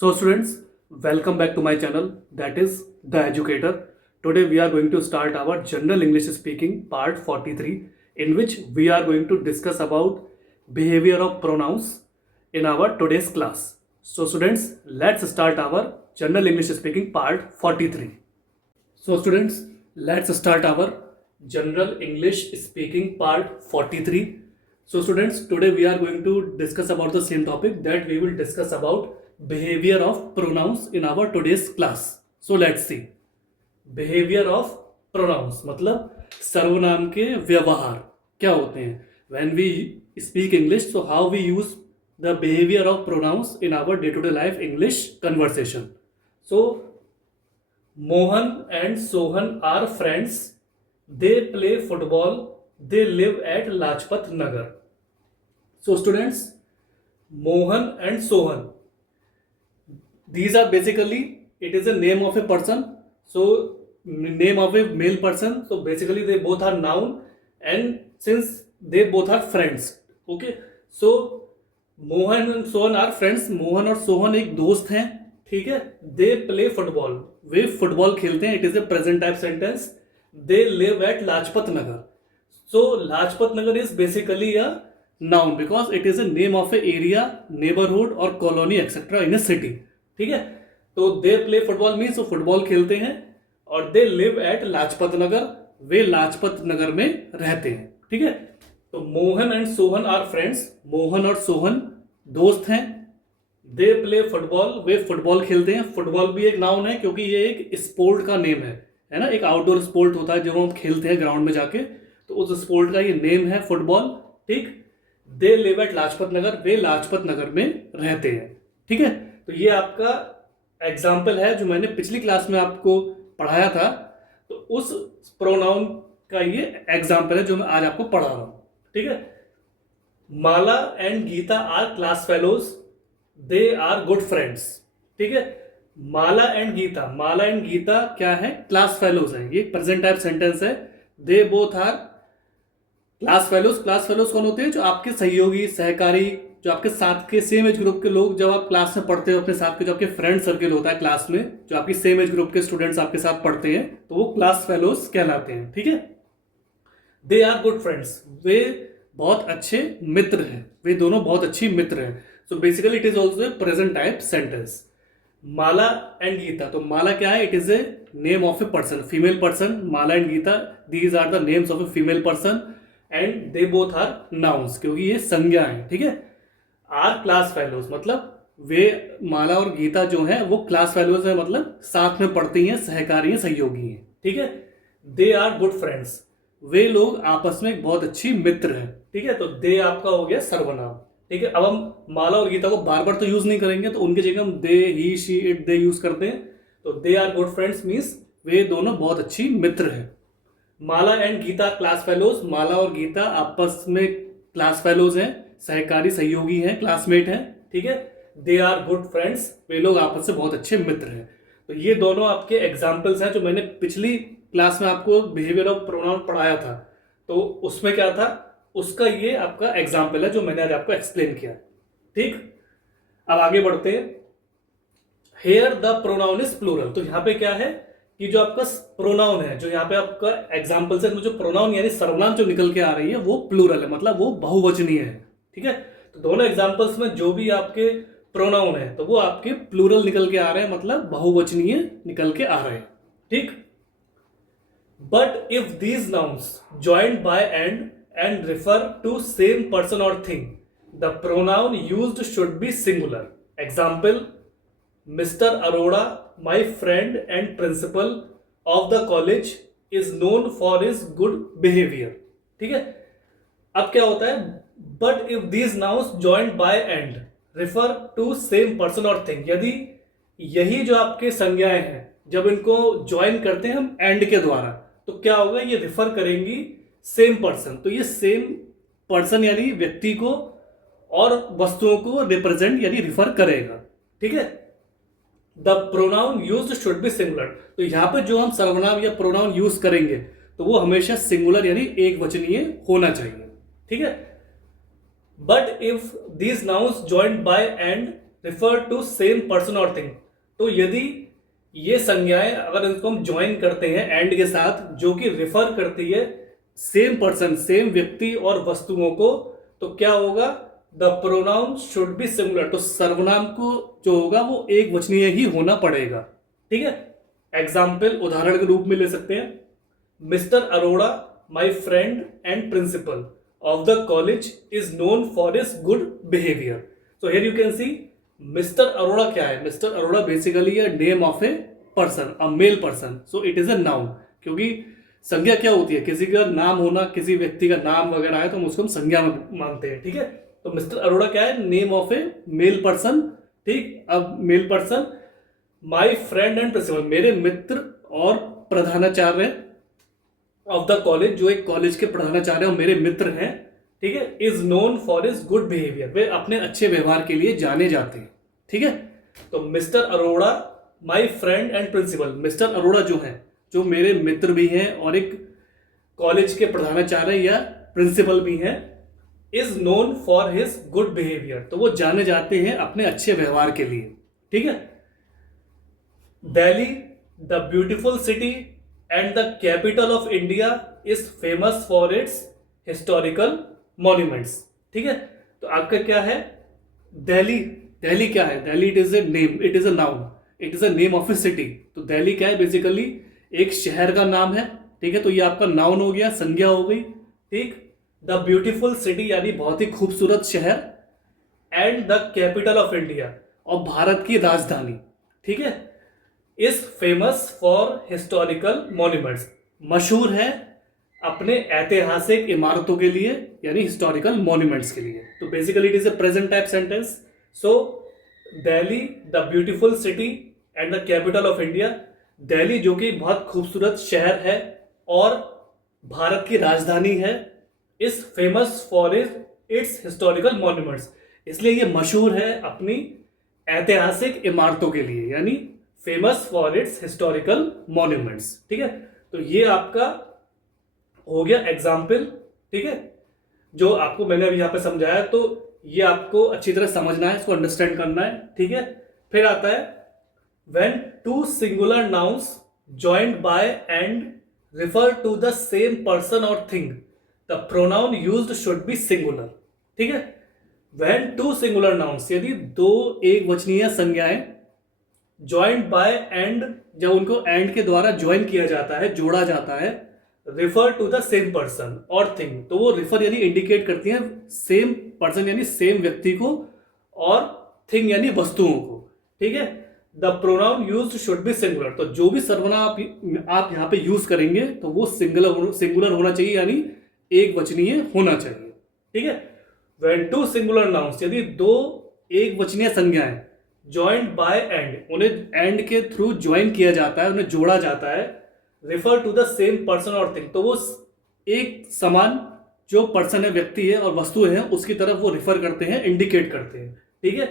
So students, welcome back to my channel, that is The Educator. Today we are going to start our general English speaking part 43, in which we are going to discuss about behavior of pronouns in our today's class. So students, let's start our general English speaking part 43. So students, let's start our general English speaking part 43. So students, today we are going to discuss about the same topic, that we will discuss about behavior of pronouns in our today's class. So let's see. Behavior of pronouns मतलब सर्वनाम के व्यवहार क्या होते हैं. When we speak English, so how we use the behavior of pronouns in our day-to-day life English conversation. So Mohan and Sohan are friends. They play football. They live at Lajpat Nagar. So students, Mohan and Sohan, these are basically, it is a name of a person. So name of a male person. So basically they both are noun, and since they both are friends, okay. So Mohan and Sohan are friends. Mohan और सोहन एक दोस्त हैं, ठीक है. They play football, वे football खेलते हैं. It is a present type sentence. They live at Lajpat Nagar. So Lajpat Nagar is basically a noun because it is a name of a area, neighbourhood और colony etcetera in a city, ठीक है. तो they play football means वो football खेलते हैं. और दे live at Lajpat Nagar, वे लाजपत नगर में रहते हैं, ठीक है. तो Mohan and Sohan are friends, Mohan और सोहन दोस्त हैं. दे प्ले फुटबॉल, वे फुटबॉल खेलते हैं. फुटबॉल भी एक नाउन है क्योंकि ये एक स्पोर्ट का नेम है ना. एक आउटडोर स्पोर्ट होता है जो हम खेलते हैं ग्राउंड में जाके, तो उस स्पोर्ट का ये नेम है फुटबॉल, ठीक. दे लिव एट लाजपत नगर, वे लाजपत नगर में रहते हैं, ठीक है. तो ये आपका एग्जाम्पल है जो मैंने पिछली क्लास में आपको पढ़ाया था. तो उस प्रोनाउन का ये एग्जाम्पल है जो मैं आज आपको पढ़ा रहा हूं, ठीक है. Mala and Gita are class fellows. They are good friends, ठीक है. माला एंड गीता, माला एंड गीता क्या है? क्लास फेलोज है. ये प्रेजेंट टाइप सेंटेंस है. They both are class fellows. Class fellows कौन होते हैं? जो आपके सहयोगी, सहकारी, जो आपके साथ के सेम एज ग्रुप के लोग. जब आप क्लास में पढ़ते हो अपने साथ के, जो आपके फ्रेंड सर्कल होता है क्लास में, जो आपकी सेम एज ग्रुप के स्टूडेंट्स आपके साथ पढ़ते हैं, तो वो क्लास फेलोज कहलाते हैं, ठीक है. दे आर गुड फ्रेंड्स, वे बहुत अच्छे मित्र हैं. वे दोनों बहुत अच्छी मित्र हैं. So basically it is also a present type sentence. Mala and Gita, तो माला क्या है? It is a name of a person, female person. Mala and Gita, these are the names of a female person and they both are nouns, क्योंकि ये संज्ञा है, ठीक है. Are class fellows मतलब वे, माला और गीता जो है वो क्लास फेलोज है, मतलब साथ में पढ़ती हैं, सहकारी हैं, सहयोगी हैं, ठीक है. दे आर गुड फ्रेंड्स, वे लोग आपस में बहुत अच्छी मित्र हैं, ठीक है. तो दे आपका हो गया सर्वनाम, ठीक है. अब हम माला और गीता को बार बार तो यूज नहीं करेंगे, तो उनकी जगह हम they, he, she, it, they use करते हैं. तो they are good friends means वे दोनों बहुत अच्छी मित्र हैं. Mala and Gita class fellows, Mala और गीता आपस में क्लास फेलोज हैं, सहकारी सहयोगी हैं, क्लासमेट हैं, ठीक है. दे आर गुड फ्रेंड्स, वे लोग आपस में बहुत अच्छे मित्र हैं. तो ये दोनों आपके एग्जाम्पल्स हैं जो मैंने पिछली क्लास में आपको बिहेवियर ऑफ प्रोनाउन पढ़ाया था. तो उसमें क्या था, उसका ये आपका एग्जाम्पल है जो मैंने आज आपको एक्सप्लेन किया, ठीक. अब आगे बढ़ते हैं. Here the pronoun is plural. तो यहाँ पे क्या है कि जो आपका प्रोनाउन है, जो यहाँ पे आपका एग्जाम्पल से जो प्रोनाउन यानी सर्वनाम जो निकल के आ रही है वो प्लूरल है, मतलब वो बहुवचनीय है, ठीक है. तो दोनों एग्जाम्पल्स में जो भी आपके प्रोनाउन है तो वो आपके प्लूरल निकल के आ रहे हैं, मतलब बहुवचनीय निकल के आ रहे हैं, ठीक. But if these nouns joined by and refer to same person और thing, the pronoun used should be singular. Example, mister Arora, my friend and principal of the college, is known for his good behaviour, ठीक है. अब क्या होता है, but if these nouns joined by and refer to same person और thing, यदि यही जो आपके संज्ञाएं हैं जब इनको ज्वाइन करते हैं हम एंड के द्वारा, तो क्या होगा, ये रिफर करेंगी सेम पर्सन. तो ये सेम पर्सन यानी व्यक्ति को और वस्तुओं को रिप्रेजेंट यानी रिफर करेगा, ठीक है. The pronoun used should be singular. तो यहां पे जो हम सर्वनाम या प्रोनाउन यूज करेंगे तो वो हमेशा सिंगुलर यानी एक वचनीय होना चाहिए, ठीक है. But if these nouns joined by and refer to same person और थिंग। तो यदि ये संज्ञाएं अगर इनको हम ज्वाइन करते हैं एंड के साथ जो कि रिफर करती है सेम पर्सन, सेम व्यक्ति और वस्तुओं को, तो क्या होगा, the pronoun should be singular. तो सर्वनाम को जो होगा वो एक वचनीय ही होना पड़ेगा। ठीक है, एग्जाम्पल उदाहरण के रूप में ले सकते हैं, mister Arora my friend and principal of the college is known for his good behaviour. So here you can see mister Arora क्या है, mister Arora basically a name of a person, a male person, so it is a noun. क्योंकि संज्ञा क्या होती है, किसी का नाम होना, किसी व्यक्ति का नाम वगैरह है तो हम उसको संज्ञा में मानते हैं। ठीक है, तो मिस्टर अरोड़ा क्या है, name of a male person. ठीक, अब male person, my friend and principal, मेरे मित्र और प्रधानाचार्य ऑफ द कॉलेज, जो एक कॉलेज के प्रधानाचार्य और मेरे मित्र हैं, ठीक है, is known for his good behaviour, वे अपने अच्छे व्यवहार के लिए जाने जाते हैं। ठीक है, तो mister Arora my friend and principal, mister Arora जो है, जो मेरे मित्र भी हैं और एक कॉलेज के प्रधानाचार्य या प्रिंसिपल भी हैं, is known for his good behaviour, तो वो जाने जाते हैं अपने अच्छे व्यवहार के लिए। ठीक है, Delhi the beautiful city and the capital of India is famous for its historical monuments. ठीक है, तो आपका क्या है, दिल्ली, दिल्ली क्या है, Delhi it is a name, it is a noun, it is a name of A city. तो दिल्ली क्या है, बेसिकली एक शहर का नाम है। ठीक है, तो ये आपका नाउन हो गया, संज्ञा हो गई। ठीक, द ब्यूटीफुल सिटी यानी बहुत ही खूबसूरत शहर, and the capital of India और भारत की राजधानी, ठीक है, is famous for historical monuments, मशहूर है अपने ऐतिहासिक इमारतों के लिए, यानी हिस्टोरिकल मॉन्यूमेंट्स के लिए। तो basically it is a present type sentence. So Delhi the beautiful city and the capital of India, Delhi जो कि बहुत खूबसूरत शहर है और भारत की राजधानी है, is famous for its historical monuments, इसलिए ये मशहूर है अपनी ऐतिहासिक इमारतों के लिए, यानी famous for its historical monuments. ठीक है, तो ये आपका हो गया एग्जाम्पल। ठीक है, जो आपको मैंने अभी यहाँ पे समझाया, तो ये आपको अच्छी तरह समझना है, इसको अंडरस्टैंड करना है। ठीक है, फिर आता है when two singular nouns joined by and refer to the same person or thing, the pronoun used should be singular। ठीक है, when two singular nouns, यदि दो एक वचनीय संज्ञाएं joined by and, जब उनको and के द्वारा ज्वाइन किया जाता है, जोड़ा जाता है, refer to the same person और थिंग, तो वो रिफर यानी इंडिकेट करती हैं सेम पर्सन यानी सेम व्यक्ति को और थिंग यानी वस्तुओं को। ठीक है, the pronoun used should be singular, तो जो भी सर्वनाम आप यहाँ पे यूज करेंगे तो वो सिंगुलर होना चाहिए, यानी एक वचनीय होना चाहिए। ठीक है, व्हेन टू सिंगुलर नाउन्स, यदि दो एक वचनीय संज्ञाएं जॉइंड बाय एंड, उन्हें एंड के थ्रू ज्वाइन किया जाता है, उन्हें जोड़ा जाता है, refer to the same person और थिंग, तो वो एक समान जो पर्सन है, व्यक्ति है और वस्तु है, उसकी तरफ वो रिफर करते हैं, इंडिकेट करते हैं। ठीक है,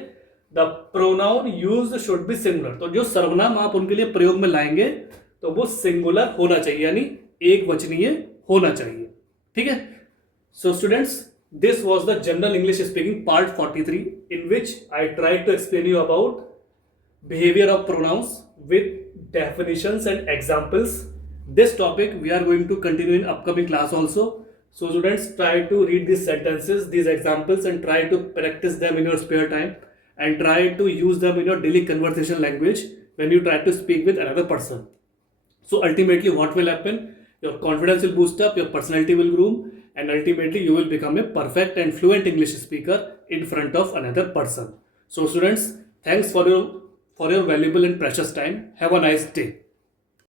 the pronoun used should be singular, तो जो सर्वनाम आप उनके लिए प्रयोग में लाएंगे तो वो सिंगुलर होना चाहिए, यानी एक वचनीय होना चाहिए। ठीक है, so students, this was the general English speaking part 43 in which I tried to explain you about behavior of pronouns with definitions and examples. This topic we are going to continue in upcoming class also. So students, try to read these sentences, these examples, and try to practice them in your spare time, and try to use them in your daily conversation language when you try to speak with another person. So ultimately what will happen? Your confidence will boost up, your personality will groom, and ultimately you will become a perfect and fluent English speaker in front of another person. So students, thanks for your valuable and precious time. Have a nice day.